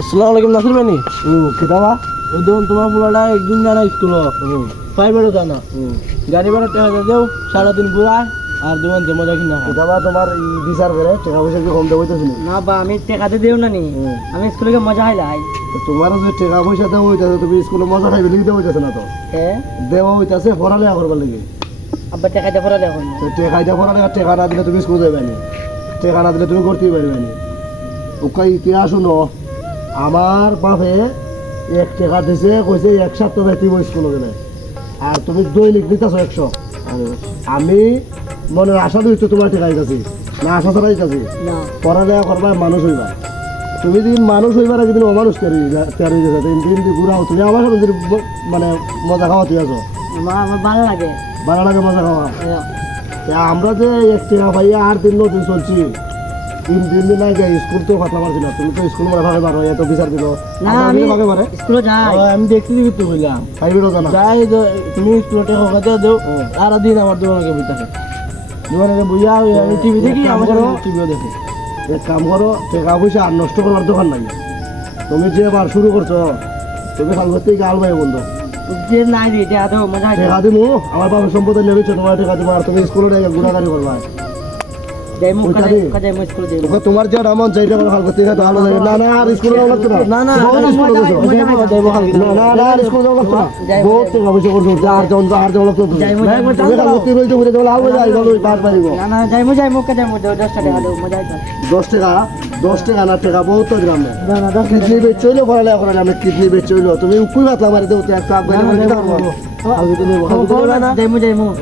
আসসালামু আলাইকুম নাসির ভাই কিতাবা ওই দেখুন তোমার পোলাটা একদিন জানা স্কুল প্রাইভেটও জানা গাড়ি ভাড়া টাকা দেও সারাদিন ঘুরা আর দোকান জমা দেখি না কিতাবা তোমার বিচার করে টাকা পয়সা কি কম দেবো হইতেছিল না বা আমি টেকাতে দিও না নি আমি স্কুলে গিয়ে মজা হয় যাই তোমার যে টাকা পয়সা দেওয়া হইতেছে তুমি স্কুলে মজা খাইবে লিখে দেওয়া হইতেছে না তো হ্যাঁ দেওয়া হইতেছে পড়ালেখা করবার লাগে আব্বা টেকাতে পড়া দেখুন টেকাইতে পড়ালেখা টাকা না দিলে তুমি স্কুলে যাবে না টাকা না দিলে তুমি করতেই পারবে না ওকে ইতিহাস শুনো আমার বাপে 1 টাকা দিছে কইছে 1 সপ্তাহ যাইতেই স্কুলে গেলে আর তুমি দৈনিক দিতেছ 100 আমি মনের আশা দিচ্ছ তোমার টাকা দিতেছি না আশা ছাড়া দিতেছি না পড়ালেখা করবা মানুষ হইবা তুমি দিন মানুষ হইবার একদিন অমানুষ তৈরি গেছে দিন ঘুরাও তুমি আমার সাথে মানে মজা খাওয়া তুই আছো আমার ভালো লাগে ভালো লাগে মজা খাওয়া আমরা যে 1 টাকা পাইয়া 8 দিন 9 দিন চলছি 3 দিন আগে স্কুল তো কথা পারছি না তুমি তো স্কুল মারা ভাবে পারো এত বিচার দিল না আমি স্কুলে যাই আমি দেখছি কিন্তু বললাম প্রাইভেটও জানা যাই তুমি স্কুলতে হোকাতে দেও আর দিন আমার দোকানকে বইতাছে দোকানে বুঝা আমি টিভি দেখি আমার টিভিও দেখি এক কাম করো টাকা পয়সা আর নষ্ট করার দোকান নাই তুমি যে বার শুরু করছো তুমি কাল করতে গাল ভাই বন্ধু যে নাই রে এটা তো মজা হয় টাকা দিমু আমার বাবার সম্পত্তি নেবেছো তোমার টাকা দিবো আর তুমি স্কুলে গুণাগারি করবা যাই মুখ কাজে মুখ স্কুলে যাই তোকে তোমার যে নাম চাইটা করে হাল করতে তো ভালো লাগে না না আর স্কুলে যাওয়া লাগতো না না স্কুলে না না আর স্কুলে যাওয়া লাগতো বহুত টাকা পয়সা করছো আর জন আর জন লাগতো তুমি হাল করতে রইতে ঘুরে যাওয়া লাভ যায় ভালো পাস পারিব না না যাই মুখ কাজে মুখ 10 টাকা দাও মজা হয় 10 টাকা না টাকা বহুত তো গ্রাম না না 10 কিডনি বেচ চইলো পড়ালে এখন আমি কিডনি বেচ চইলো তুমি কুই ভাত মারি দেও তো একটা আগ বাইরে যাই মুখ